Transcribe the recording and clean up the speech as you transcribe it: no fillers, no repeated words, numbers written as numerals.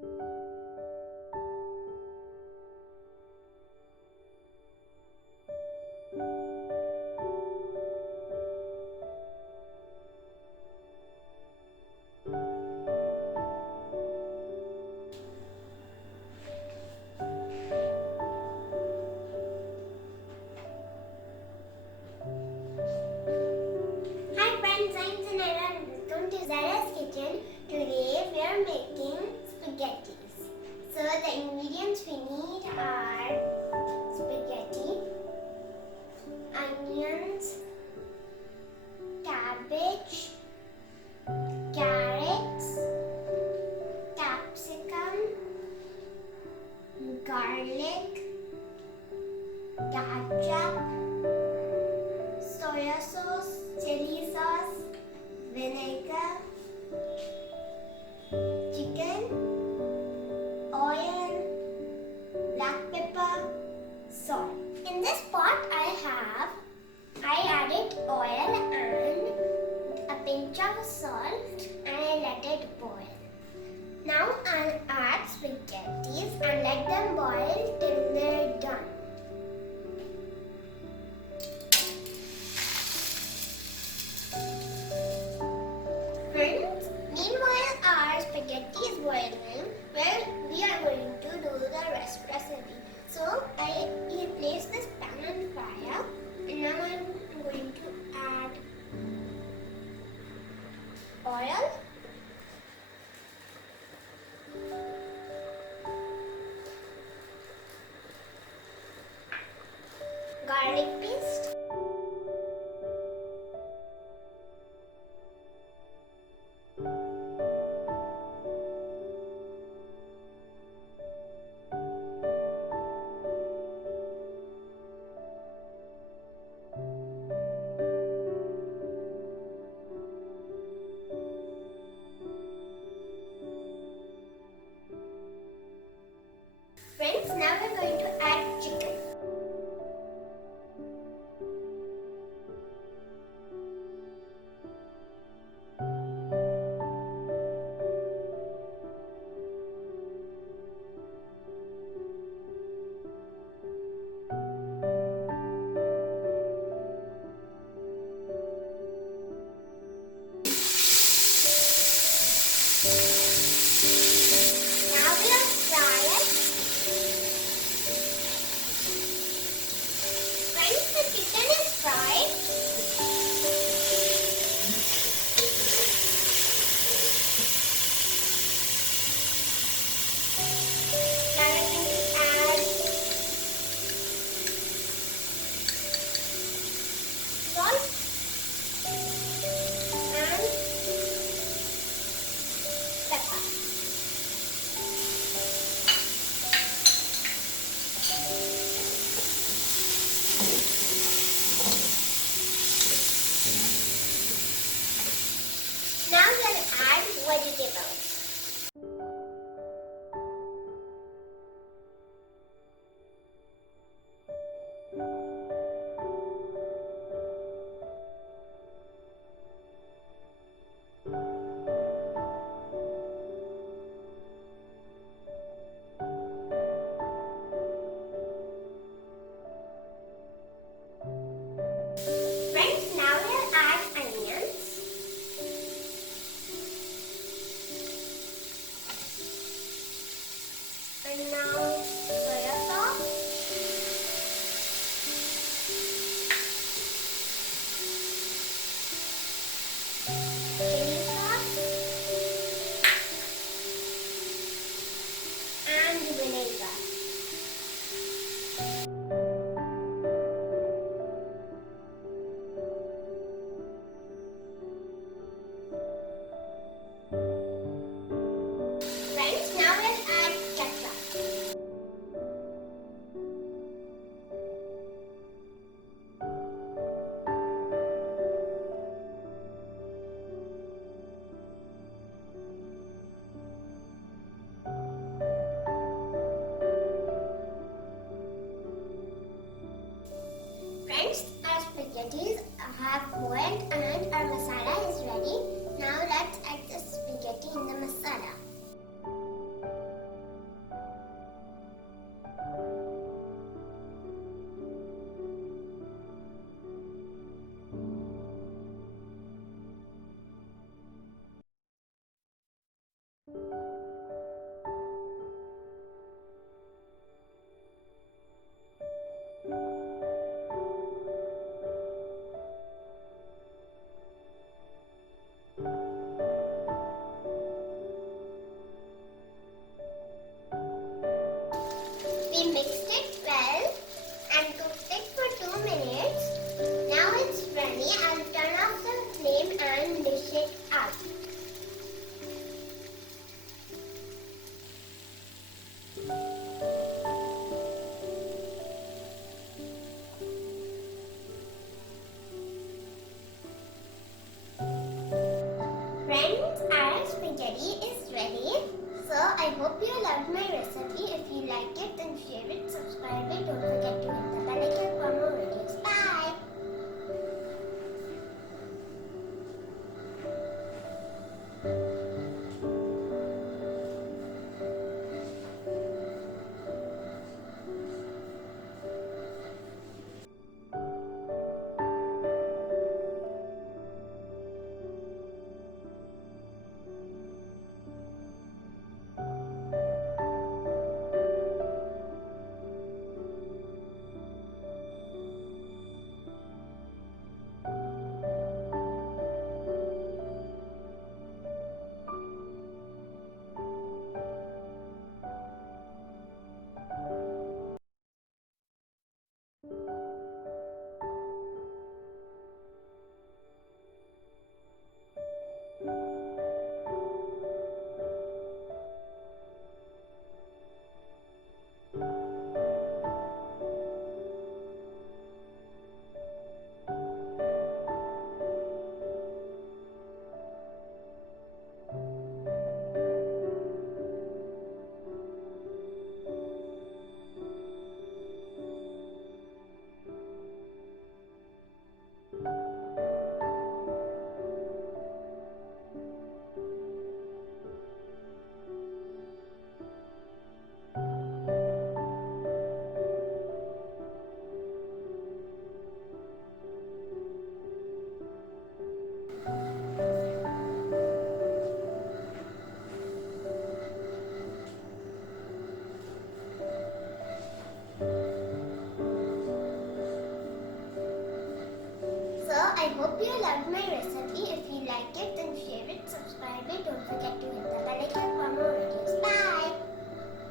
Hi friends, I'm Zanera and welcome to Zara's Kitchen. Today we are making spaghettis. So the ingredients we need are spaghetti, onions, cabbage, carrots, capsicum, garlic, ketchup, soya sauce, chili sauce, vinegar, chicken, oil, black pepper, salt. In this pot I added oil and a pinch of salt and I let it boil. Now I'll add spaghettis and let them boil till they're done. Friends, meanwhile our spaghetti is boiling, we are going to do the recipe. So I placed this pan on fire and now I'm going to add oil, garlic paste, friends, now we're going to add chicken. Now we'll fry it. Friends, the chicken is fried. Now we're going to add salt and pepper. Now we'll add vegetables. Friends, now we'll add onions. And now soya sauce. Chili sauce. And vinegar. Friends, now we'll add ketchup. We mixed it well and cooked it for 2 minutes. Now it's ready. I'll turn off the flame and dish it out. Friends, our spaghetti is ready. So I hope you loved my recipe. If you like it, then share it, subscribe it, don't forget